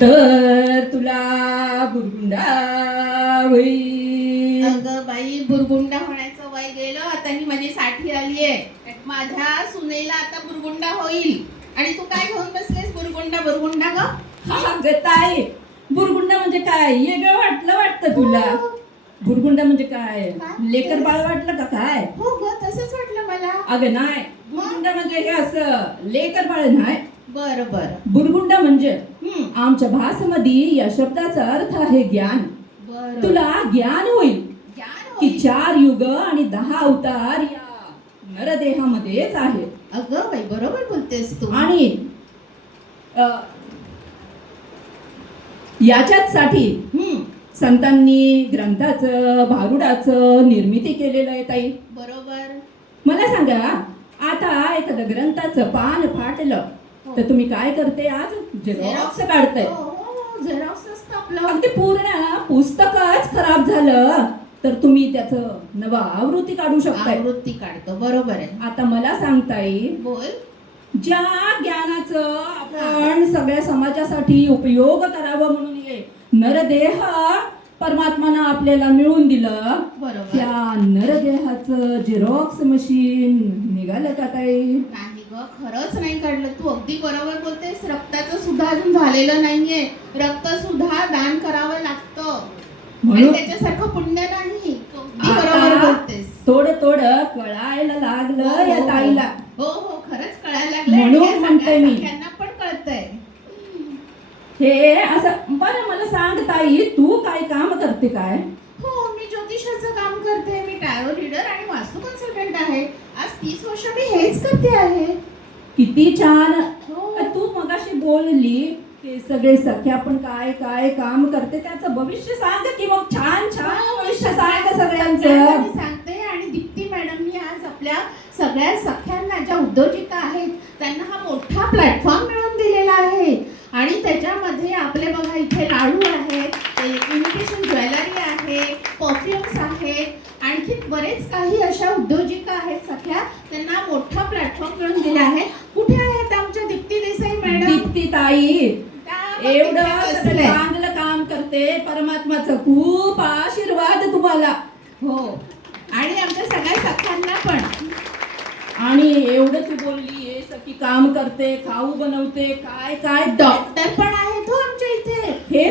तर तुला बुरगुंडा होईल. अगं बाई, बुरगुंडा होण्याचं वय गेलं, आता ही माझी 60 आली आहे. माझ्या सुनेला आता बुरगुंडा होईल आणि तू काय घेऊन बसलेस? बुरगुंडा बुरगुंडा ग. हा ग ताई, बुरगुंडा म्हणजे काय? वेगळं वाटतं तुला? हो. बुरगुंडा म्हणजे काय? काय? लेकर बाळ वाटलं का काय? हो ग, तसंच वाटलं मला. अगं नाही, बुरगुंडा म्हणजे हे असं लेकर बाळ नाही. बरं बरं. बुरगुंडा म्हणजे हम्म. आमच्या भाषेमध्ये या शब्दाचा अर्थ आहे ज्ञान. बरं. तुला ज्ञान होईल ज्ञान की होईल. 4 युग आणि 10 अवतार या नरदेहामध्येच आहे. अगं बाई, बरोबर बोलतेस तू. आणि याच्याच साठी संतांनी ग्रंथाचं भारुडाचं निर्मिती केलेलं आहे ताई. बरोबर. मला सांगा, आता एखाद्या ग्रंथाचं पान फाटलं तर तुम्ही काय करते? आज झेरॉक्स काढताय. झेरॉक्स असतं आपलं. अगदी पूर्ण पुस्तकच खराब झालं तर तुम्ही त्याचं नवा आवृत्ती काढू शकताय. आवृत्ती काढतो, बरोबर आहे. आता मला सांगता येईल, बोल. ज्या ज्ञानाचं आपण सगळ्या समाजासाठी उपयोग करावं म्हणून हे नरदेह परमात्मानं आपल्याला मिळून दिलं, बरोबर. त्या नरदेहाचं झेरॉक्स मशीन निघालं का ताई? नाही ग, खरंच नाही काढलं. तू अगदी बरोबर बोलतेस. रक्ताचं सुद्धा अजून झालेलं नाहीये. रक्त सुद्धा दान करावं लागतं आणि म्हणून त्याच्यासारखं पुण्य नाही. तू अगदी बरोबर आता बोलतेस. थोडं कळायला लागलं या ताईला. हो हो, खरंच कळायला लागलं. म्हणून आणि हे म्हणते मी. सगळ्यांना पण कळतंय. हे असं बरं. मला सांग ताई, तू काय काम करते काय? हो, मी ज्योतिषाचं काम करते. मी टॅरो रीडर आणि वास्तू कन्सल्टंट आहे. आज 30 वर्ष मी हेच करते आहे. किती छान. हो. तू मगाशी बोलली ते सगळे सख्या पण काय काय काम करते, त्याचं भविष्य सांग की मग. छान भविष्य सांग सगळ्यांचं. मी सांगते. आणि दीप्ती मॅडमनी आज आपल्या सगळ्या सख्यांना, ज्या उद्योजिका आहेत, त्यांना हा मोठा प्लॅटफॉर्म मिळवून दिलेला आहे. आणि त्याच्यामध्ये आपले बघा, इथे लाडू आहेत, इमिटेशन ज्वेलरी आहे, परफ्युम्स आहेत, आणखी बरेच काही अशा उद्योजिका आहेत सख्या, त्यांना मोठा प्लॅटफॉर्म मिळून दिला आहे. कुठे आहेत आमच्या दीप्ती देसाई मॅडम? दीप्ती ताई त्या एवढं तिथे सगळं बसल्या. चांगलं काम करते. परमात्माचं खूप आशीर्वाद तुम्हाला. हो, आणि आमच्या सगळ्या सख्यांना पण. आणि एवढं तू बोलली, हे सखी काम करते, खाऊ बनवते, काय काय डॉक्टर पण आहेत हो आमच्या इथे. हे